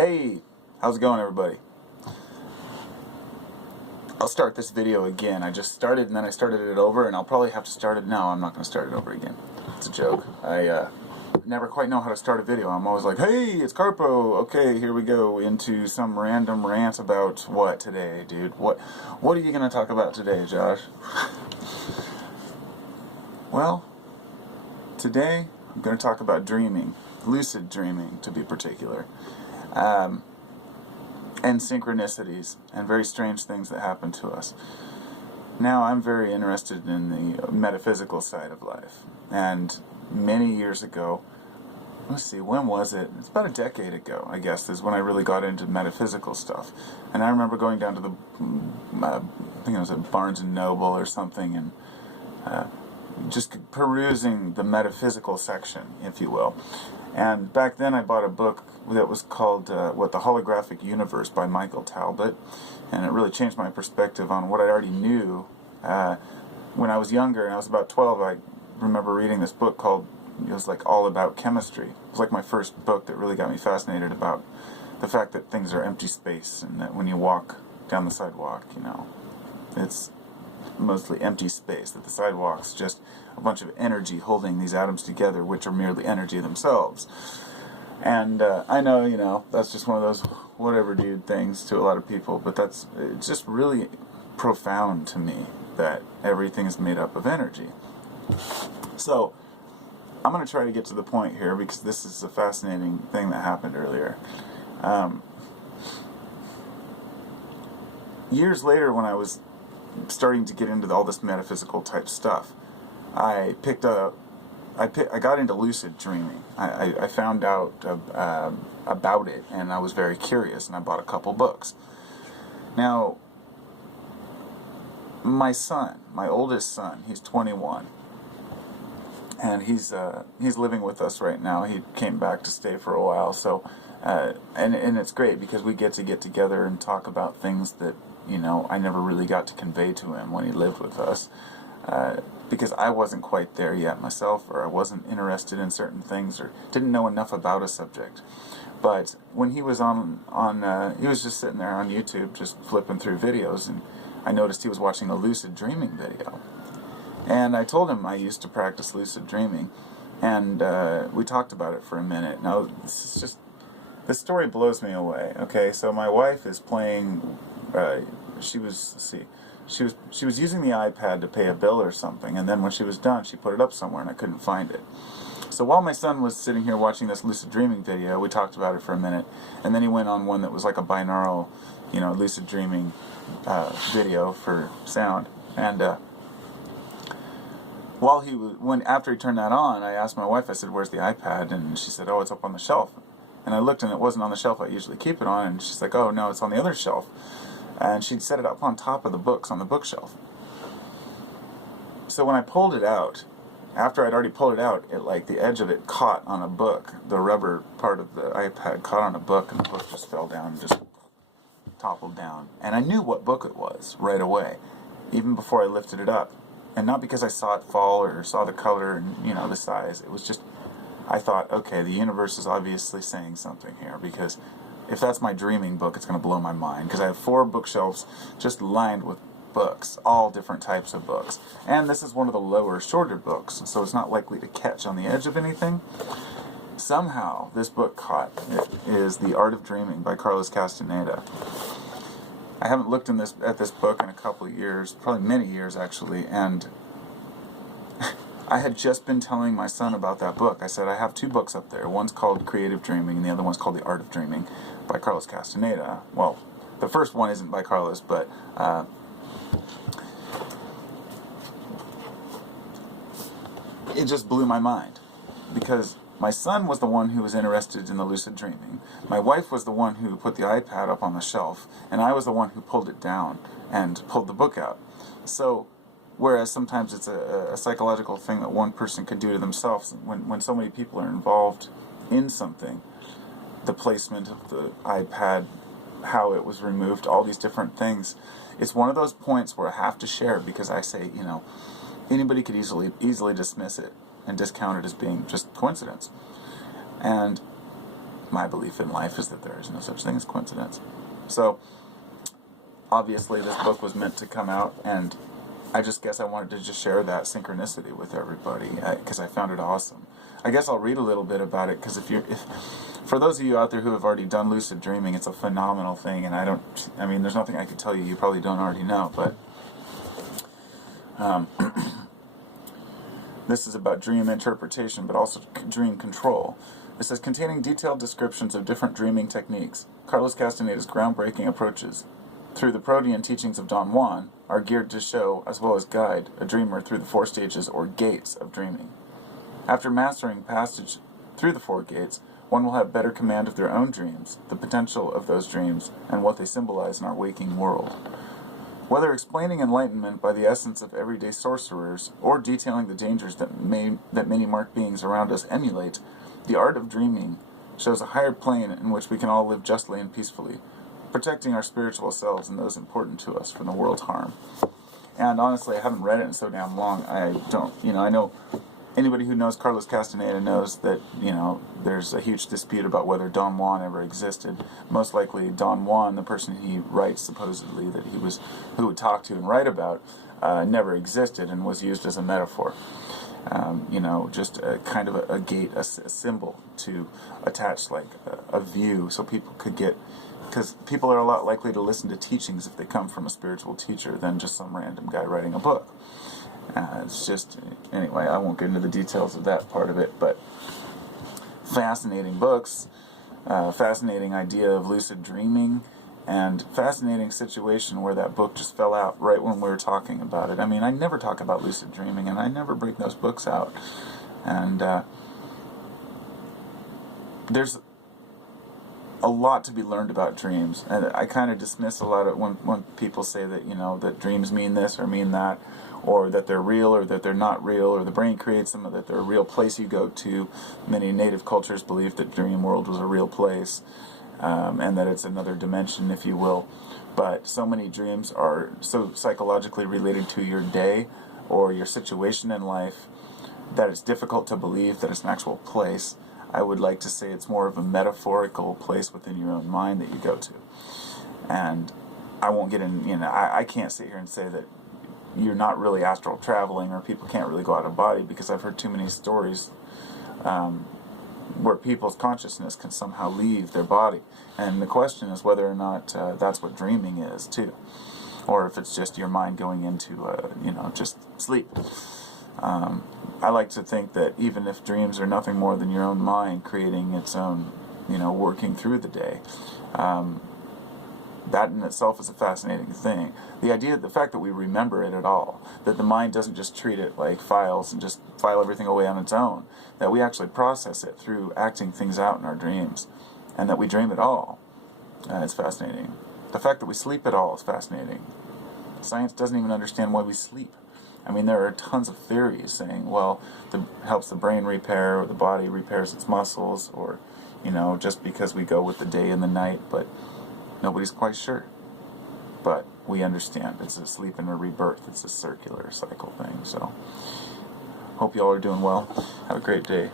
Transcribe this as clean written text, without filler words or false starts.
Hey, how's it going, everybody? I'll start this video again. I just started and then I started it over, and I'll probably have to start it now. I'm not going to start it over again. It's a joke. I never quite know how to start a video. I'm always like, hey, it's Carpo. Okay, here we go into some random rant about what today, dude? What are you going to talk about today, Josh? Well, today I'm going to talk about dreaming. Lucid dreaming, to be particular. And synchronicities and very strange things that happen to us. Now, I'm very interested in the metaphysical side of life. And many years ago, let's see, when was it? It's about a decade ago, I guess, is when I really got into metaphysical stuff. And I remember going down to the, I think it was at Barnes & Noble or something, and just perusing the metaphysical section, if you will. And back then I bought a book that was called The Holographic Universe by Michael Talbot, and it really changed my perspective on what I already knew. When I was younger, and I was about 12, I remember reading this book called, it was like all about chemistry. It was like my first book that really got me fascinated about the fact that things are empty space, and that when you walk down the sidewalk, you know, it's mostly empty space, that the sidewalk's just a bunch of energy holding these atoms together, which are merely energy themselves. And I know, you know, that's just one of those whatever dude things to a lot of people, but it's just really profound to me that everything is made up of energy. So I'm going to try to get to the point here, because this is a fascinating thing that happened earlier. Years later, when I was starting to get into all this metaphysical type stuff, I got into lucid dreaming. I found out about it, and I was very curious, and I bought a couple books. Now, my son, my oldest son, he's 21, and he's living with us right now. He came back to stay for a while, so and it's great because we get together and talk about things that, you know, I never really got to convey to him when he lived with us, because I wasn't quite there yet myself, or I wasn't interested in certain things, or didn't know enough about a subject. But when he was he was just sitting there on YouTube, just flipping through videos, and I noticed he was watching a lucid dreaming video. And I told him I used to practice lucid dreaming, and we talked about it for a minute. Now, this story blows me away. Okay, so my wife is playing. She was using the iPad to pay a bill or something, and then when she was done, she put it up somewhere, and I couldn't find it. So while my son was sitting here watching this lucid dreaming video, we talked about it for a minute, and then he went on one that was like a binaural, you know, lucid dreaming video for sound. And after he turned that on, I asked my wife, I said, "Where's the iPad?" And she said, "Oh, it's up on the shelf." And I looked, and it wasn't on the shelf I usually keep it on, and she's like, "Oh, no, it's on the other shelf." And she'd set it up on top of the books on the bookshelf. So when I pulled it out, after I'd already pulled it out, like the edge of it caught on a book. The rubber part of the iPad caught on a book, and the book just fell down and just toppled down. And I knew what book it was right away, even before I lifted it up. And not because I saw it fall or saw the color and, you know, the size. It was just, I thought, okay, the universe is obviously saying something here, because if that's my dreaming book, it's going to blow my mind, because I have 4 bookshelves just lined with books, all different types of books. And this is one of the lower, shorter books, so it's not likely to catch on the edge of anything. Somehow, this book caught. It is The Art of Dreaming by Carlos Castaneda. I haven't looked at this book in a couple of years, probably many years actually, and I had just been telling my son about that book. I said, I have 2 books up there. One's called Creative Dreaming, and the other one's called The Art of Dreaming by Carlos Castaneda. Well, the first one isn't by Carlos, but it just blew my mind, because my son was the one who was interested in the lucid dreaming. My wife was the one who put the iPad up on the shelf, and I was the one who pulled it down and pulled the book out. So, whereas sometimes it's a psychological thing that one person could do to themselves, when so many people are involved in something, the placement of the iPad, how it was removed, all these different things, it's one of those points where I have to share, because I say, you know, anybody could easily dismiss it and discount it as being just coincidence. And my belief in life is that there is no such thing as coincidence. So, obviously this book was meant to come out, and I just guess I wanted to just share that synchronicity with everybody, because I found it awesome. I guess I'll read a little bit about it, because for those of you out there who have already done lucid dreaming, it's a phenomenal thing, and there's nothing I could tell you probably don't already know, but this is about dream interpretation, but also dream control. It says, containing detailed descriptions of different dreaming techniques, Carlos Castaneda's groundbreaking approaches through the protean teachings of Don Juan are geared to show, as well as guide, a dreamer through the 4 stages or gates of dreaming. After mastering passage through the 4 gates, one will have better command of their own dreams, the potential of those dreams, and what they symbolize in our waking world. Whether explaining enlightenment by the essence of everyday sorcerers, or detailing the dangers that many marked beings around us emulate, the art of dreaming shows a higher plane in which we can all live justly and peacefully, protecting our spiritual selves and those important to us from the world's harm. And honestly, I haven't read it in so damn long. I know anybody who knows Carlos Castaneda knows that, there's a huge dispute about whether Don Juan ever existed. Most likely Don Juan, the person he writes supposedly that who would talk to and write about, never existed and was used as a metaphor. Just a kind of a gate, a symbol to attach like a view so people could get, because people are a lot likely to listen to teachings if they come from a spiritual teacher than just some random guy writing a book. Anyway, I won't get into the details of that part of it, but fascinating books, fascinating idea of lucid dreaming, and fascinating situation where that book just fell out right when we were talking about it. I mean, I never talk about lucid dreaming, and I never break those books out. And there's a lot to be learned about dreams, and I kind of dismiss a lot of when people say that that dreams mean this or mean that, or that they're real or that they're not real, or the brain creates them, or that they're a real place you go to. Many native cultures believed that dream world was a real place, and that it's another dimension, if you will. But so many dreams are so psychologically related to your day or your situation in life that it's difficult to believe that it's an actual place. I would like to say it's more of a metaphorical place within your own mind that you go to. And I won't get in, I can't sit here and say that you're not really astral traveling or people can't really go out of body, because I've heard too many stories where people's consciousness can somehow leave their body. And the question is whether or not that's what dreaming is too, or if it's just your mind going into just sleep. I like to think that even if dreams are nothing more than your own mind creating its own, working through the day, that in itself is a fascinating thing. The fact that we remember it at all, that the mind doesn't just treat it like files and just file everything away on its own, that we actually process it through acting things out in our dreams, and that we dream at all, it's fascinating. The fact that we sleep at all is fascinating. Science doesn't even understand why we sleep. I mean, there are tons of theories saying, well, it helps the brain repair, or the body repairs its muscles, or, just because we go with the day and the night, but nobody's quite sure. But we understand. It's a sleep and a rebirth. It's a circular cycle thing. So, hope you all are doing well. Have a great day.